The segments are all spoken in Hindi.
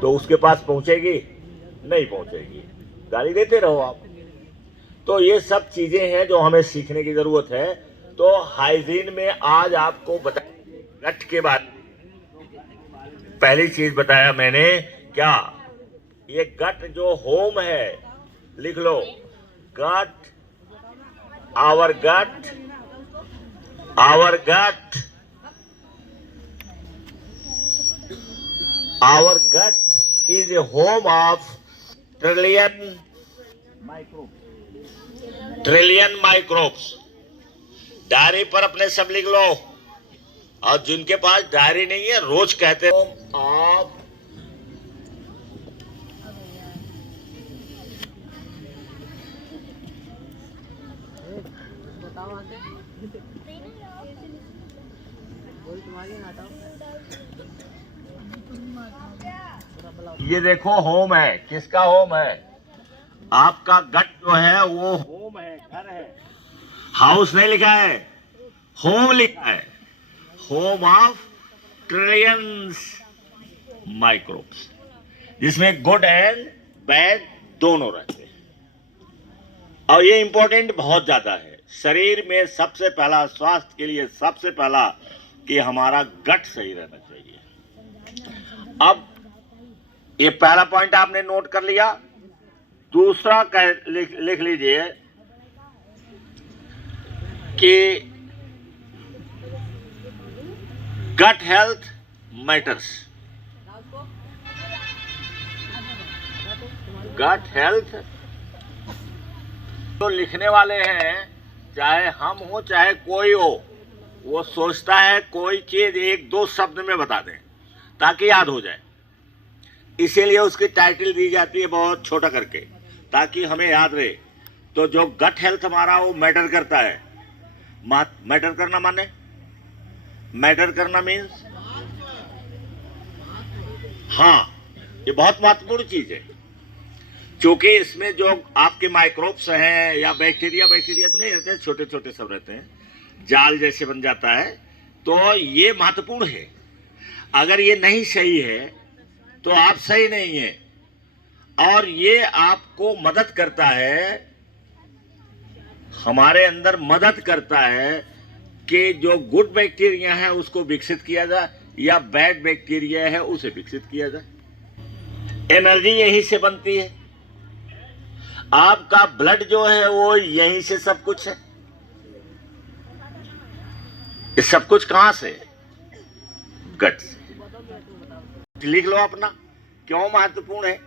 तो उसके पास पहुंचेगी? नहीं पहुंचेगी। गाली देते रहो आप। तो ये सब चीजें हैं जो हमें सीखने की जरूरत है। तो हाइजीन में आज आपको बताएंगे गट के बारे में। पहली चीज बताया मैंने क्या, ये गट जो होम है, लिख लो, gut, our gut, our gut, our gut is a home of trillion microbes. Diary पर अपने सब लिख लो। और जिनके पास डायरी नहीं है रोज कहते हो आप ये देखो होम है, किसका होम है? आपका गट जो है वो होम है, घर है। हाउस नहीं लिखा है, होम लिखा है। होम ऑफ ट्रिलियंस माइक्रोब्स, जिसमें गुड एंड बैड दोनों रहते हैं। और ये इंपॉर्टेंट बहुत ज्यादा है। शरीर में सबसे पहला, स्वास्थ्य के लिए सबसे पहला कि हमारा गट सही रहना चाहिए। अब ये पहला पॉइंट आपने नोट कर लिया। दूसरा लिख लीजिए कि gut health matters. Gut health तो लिखने वाले हैं, चाहे हम हो चाहे कोई हो, वो सोचता है कोई चीज एक दो शब्द में बता दें ताकि याद हो जाए। इसीलिए उसकी टाइटल दी जाती है बहुत छोटा करके, ताकि हमें याद रहे। तो जो गट हेल्थ हमारा वो मैटर करता है। मैटर करना माने, मैटर करना मीन्स, हाँ, ये बहुत महत्वपूर्ण चीज है। क्योंकि इसमें जो आपके माइक्रोब्स हैं या बैक्टीरिया तो नहीं रहते, छोटे छोटे सब रहते हैं, जाल जैसे बन जाता है। तो ये महत्वपूर्ण है। अगर ये नहीं सही है तो आप सही नहीं है। और ये आपको मदद करता है, हमारे अंदर मदद करता है कि जो गुड बैक्टीरिया है उसको विकसित किया जाए या बैड बैक्टीरिया है उसे विकसित किया जाए। एनर्जी यहीं से बनती है। आपका ब्लड जो है वो यहीं से सब कुछ है। ये सब कुछ कहां से? गट से। लिख लो अपना, क्यों महत्वपूर्ण है।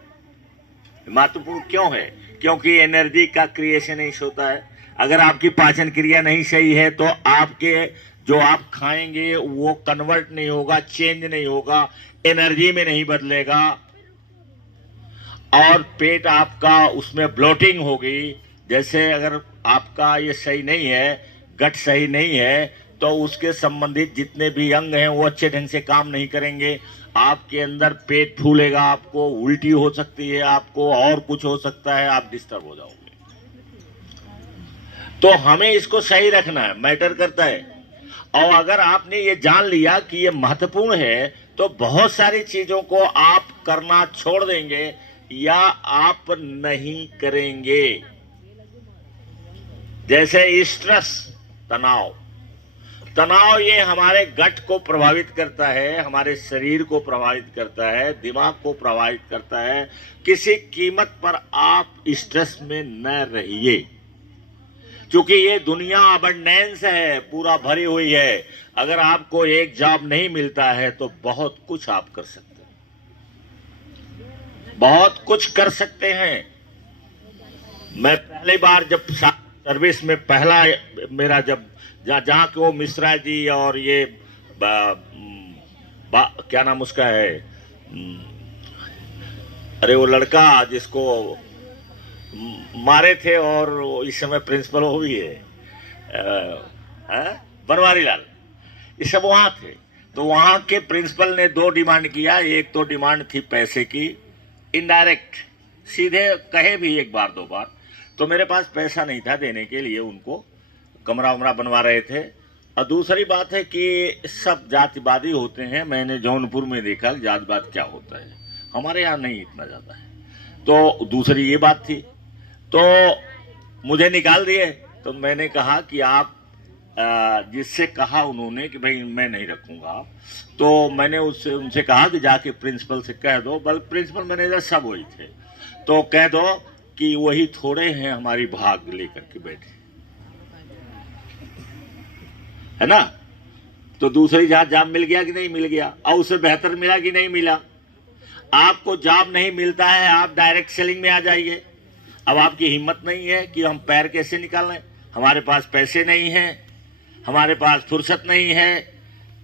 महत्वपूर्ण क्यों है? क्योंकि एनर्जी का क्रिएशन नहीं होता है। अगर आपकी पाचन क्रिया नहीं सही है तो आपके जो आप खाएंगे वो कन्वर्ट नहीं होगा, चेंज नहीं होगा, एनर्जी में नहीं बदलेगा। और पेट आपका, उसमें ब्लोटिंग होगी। जैसे अगर आपका ये सही नहीं है, गट सही नहीं है, तो उसके संबंधित जितने भी अंग हैं वो अच्छे ढंग से काम नहीं करेंगे। आपके अंदर पेट फूलेगा, आपको उल्टी हो सकती है, आपको और कुछ हो सकता है, आप डिस्टर्ब हो जाओगे। तो हमें इसको सही रखना है, मैटर करता है। और अगर आपने ये जान लिया कि ये महत्वपूर्ण है तो बहुत सारी चीजों को आप करना छोड़ देंगे या आप नहीं करेंगे। जैसे स्ट्रेस, तनाव। तनाव ये हमारे गट को प्रभावित करता है, हमारे शरीर को प्रभावित करता है, दिमाग को प्रभावित करता है। किसी कीमत पर आप स्ट्रेस में न रहिए, क्योंकि ये दुनिया अबंडेंस है, पूरा भरी हुई है। अगर आपको एक जॉब नहीं मिलता है तो बहुत कुछ आप कर सकते हैं, बहुत कुछ कर सकते हैं। मैं पहली बार जब सर्विस में पहला मेरा जब जहाँ के वो मिश्रा जी और ये क्या नाम उसका है, अरे वो लड़का जिसको मारे थे और इस समय प्रिंसिपल हो भी है, बनवारी लाल, ये सब वहाँ थे। तो वहाँ के प्रिंसिपल ने दो डिमांड किया। एक तो डिमांड थी पैसे की, इनडायरेक्ट, सीधे कहे भी एक बार दो बार। तो मेरे पास पैसा नहीं था देने के लिए, उनको कमरा वमरा बनवा रहे थे। और दूसरी बात है कि सब जातिवादी होते हैं। मैंने जौनपुर में देखा जातिवाद क्या होता है। हमारे यहाँ नहीं इतना ज़्यादा है। तो दूसरी ये बात थी, तो मुझे निकाल दिए। तो मैंने कहा कि आप जिससे कहा उन्होंने कि भाई मैं नहीं रखूँगा, तो मैंने उससे उनसे कहा कि जाके प्रिंसिपल से कह दो, बल्कि प्रिंसिपल मैनेजर सब वही थे, तो कह दो कि वही थोड़े हैं हमारी भाग लेकर के बैठे, है ना। तो दूसरी जहाँ जॉब मिल गया कि नहीं मिल गया, और उससे बेहतर मिला कि नहीं मिला। आपको जॉब नहीं मिलता है, आप डायरेक्ट सेलिंग में आ जाइए। अब आपकी हिम्मत नहीं है कि हम पैर कैसे निकालें, हमारे पास पैसे नहीं हैं, हमारे पास फुर्सत नहीं है,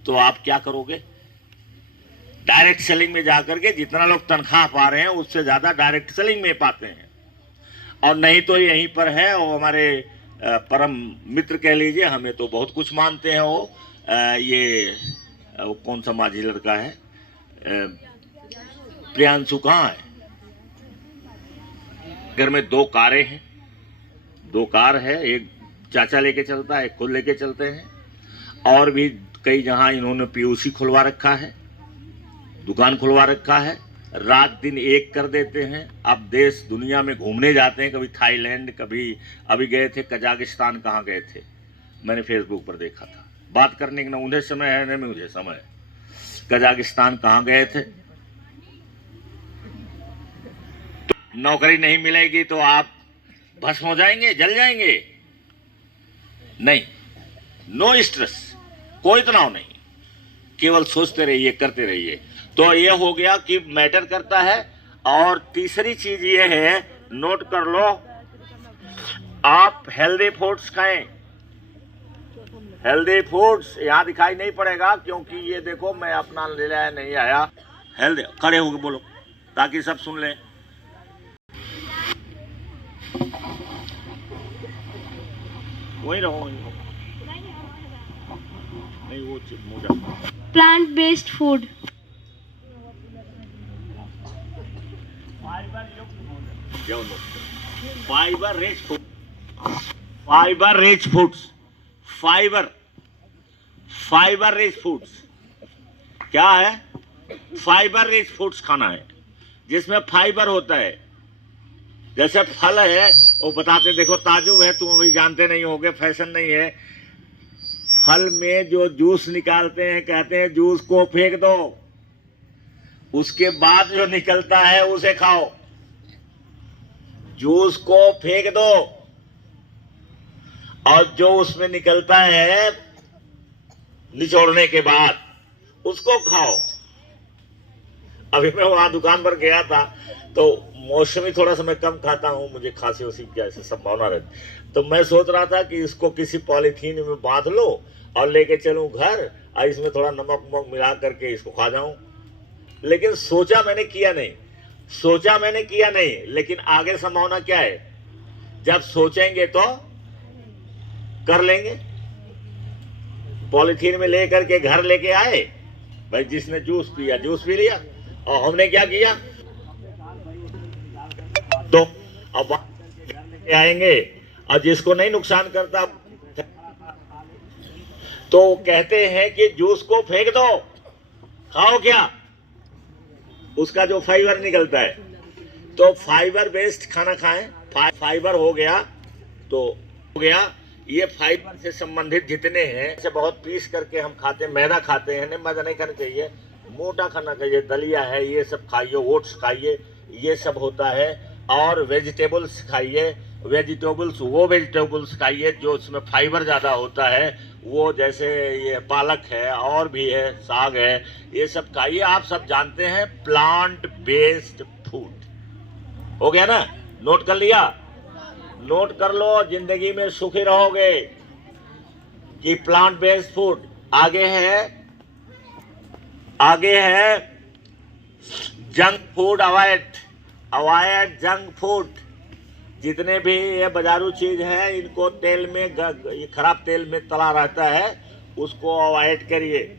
तो आप क्या करोगे? डायरेक्ट सेलिंग में जाकर के जितना लोग तनख्वाह पा रहे हैं उससे ज़्यादा डायरेक्ट सेलिंग में पाते हैं। और नहीं तो यहीं पर है, और हमारे परम मित्र कह लीजिए, हमें तो बहुत कुछ मानते हैं वो, वो कौन सा माझी लड़का है, प्रियांशु कहाँ है? घर में 2 कारें हैं, 2 कार है, एक चाचा लेके चलता है, एक खुद लेके चलते हैं। और भी कई जहां इन्होंने पीओसी खुलवा रखा है, दुकान खुलवा रखा है, रात दिन एक कर देते हैं। अब देश दुनिया में घूमने जाते हैं, कभी थाईलैंड, कभी अभी गए थे कजाकिस्तान, कहाँ गए थे मैंने फेसबुक पर देखा था। बात करने का ना उन्हें समय है ना मुझे समय। कजाकिस्तान कहाँ गए थे। तो नौकरी नहीं मिलेगी तो आप भस्म हो जाएंगे, जल जाएंगे? नहीं, नो स्ट्रेस, कोई तनाव नहीं, केवल सोचते रहिए, करते रहिए। तो ये हो गया कि मैटर करता है। और तीसरी चीज ये है, नोट कर लो, आप हेल्दी फूड्स खाएं। हेल्दी फूड्स यहाँ दिखाई नहीं पड़ेगा क्योंकि ये देखो मैं अपना ले आया नहीं आया। हेल्दी, खड़े होके बोलो ताकि सब सुन लें। वही रहो, नहीं वो मोजा। Plant based food, fibre rich food, fibre rich foods, fibre rich foods क्या है? फाइबर रिच फूड्स खाना है जिसमें फाइबर होता है। जैसे फल है वो बताते, देखो ताजुब है, तुम अभी जानते नहीं होगे, फैशन नहीं है। फल में जो जूस निकालते हैं, कहते हैं जूस को फेंक दो, उसके बाद जो निकलता है उसे खाओ। जूस को फेंक दो और जो उसमें निकलता है निचोड़ने के बाद उसको खाओ। अभी मैं वहां दुकान पर गया था तो मौसमी थोड़ा सा मैं कम खाता हूँ, मुझे खांसी उसी की ऐसी संभावना रहती, तो मैं सोच रहा था कि इसको किसी पॉलीथीन में बांध लो और लेके चलूं घर और इसमें थोड़ा नमक वमक मिला करके इसको खा जाऊं। लेकिन सोचा मैंने किया नहीं, लेकिन आगे संभावना क्या है, जब सोचेंगे तो कर लेंगे। पॉलीथीन में लेकर के घर लेके आए, भाई जिसने जूस पिया जूस पी लिया, और हमने क्या किया, तो अब लेके आएंगे और जिसको नहीं नुकसान करता तो कहते हैं कि जूस को फेंक दो, खाओ क्या, उसका जो फाइबर निकलता है। तो फाइबर बेस्ड खाना खाएं। फाइबर हो गया तो हो गया। ये फाइबर से संबंधित जितने हैं, जैसे बहुत पीस करके हम खाते हैं, मैदा खाते हैं, नहीं मैदा नहीं खाना चाहिए, मोटा खाना चाहिए, दलिया है, ये सब खाइए, ओट्स खाइए, ये सब होता है। और वेजिटेबल्स खाइए, वो वेजिटेबल्स खाइए जो उसमें फाइबर ज़्यादा होता है, वो जैसे ये पालक है और भी है, साग है, ये सब खाइए। आप सब जानते हैं प्लांट बेस्ड फूड हो गया ना, नोट कर लिया, नोट कर लो, जिंदगी में सुखी रहोगे कि प्लांट बेस्ड फूड। आगे है junk food, avoid junk food. जितने भी ये बाजारू चीज है इनको तेल में, ये खराब तेल में तला रहता है, उसको अवॉइड करिए,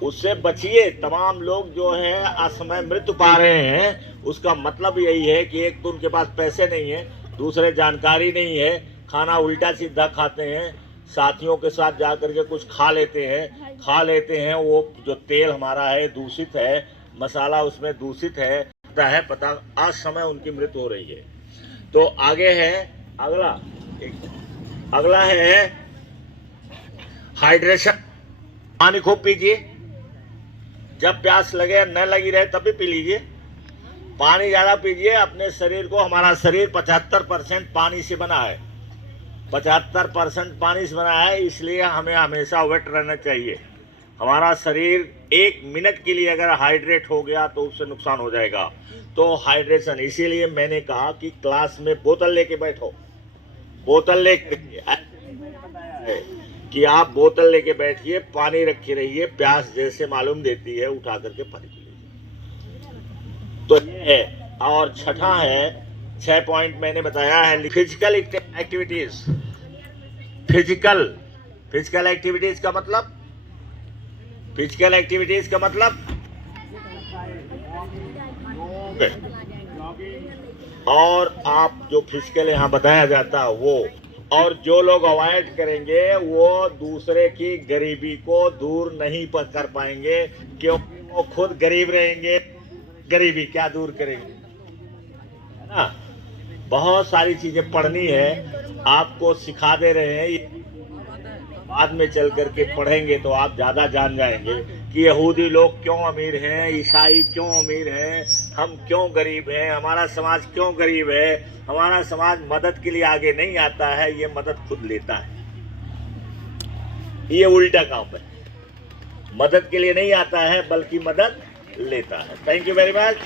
उससे बचिए। तमाम लोग जो है असमय मृत्यु पा रहे हैं, उसका मतलब यही है कि एक तो उनके पास पैसे नहीं है, दूसरे जानकारी नहीं है, खाना उल्टा सीधा खाते हैं, साथियों के साथ जा करके कुछ खा लेते हैं, वो जो तेल हमारा है दूषित है, मसाला उसमें दूषित है, पता आज समय उनकी मृत्यु हो रही है। तो आगे है अगला है हाइड्रेशन। पानी खूब पीजिए, जब प्यास लगे न लगी रहे तब भी पी लीजिए। पानी ज्यादा पीजिए। अपने शरीर को, हमारा शरीर 75% पानी से बना है, 75% पानी से बना है, इसलिए हमें हमेशा वेट रहना चाहिए। हमारा शरीर 1 मिनट के लिए अगर हाइड्रेट हो गया तो उससे नुकसान हो जाएगा। तो हाइड्रेशन, इसीलिए मैंने कहा कि क्लास में बोतल लेके बैठो, बोतल लेकर कि आप बोतल लेके बैठिए, पानी रखे रहिए, प्यास जैसे मालूम देती है उठा करके पानी पी लीजिए। तो ये है। और छठा है, 6 पॉइंट मैंने बताया है, फिजिकल एक्टिविटीज। फिजिकल एक्टिविटीज का मतलब, और आप जो फिजिकल यहाँ बताया जाता है वो, और जो लोग अवॉइड करेंगे वो दूसरे की गरीबी को दूर नहीं कर पाएंगे, क्योंकि वो खुद गरीब रहेंगे, गरीबी क्या दूर करेंगे, है ना। बहुत सारी चीजें पढ़नी है, आपको सिखा दे रहे हैं, बाद में चल करके पढ़ेंगे तो आप ज्यादा जान जाएंगे कि यहूदी लोग क्यों अमीर हैं, ईसाई क्यों अमीर हैं, हम क्यों गरीब हैं, हमारा समाज क्यों गरीब है। हमारा समाज मदद के लिए आगे नहीं आता है, ये मदद खुद लेता है। ये उल्टा काम है, मदद के लिए नहीं आता है बल्कि मदद लेता है। Thank you very much.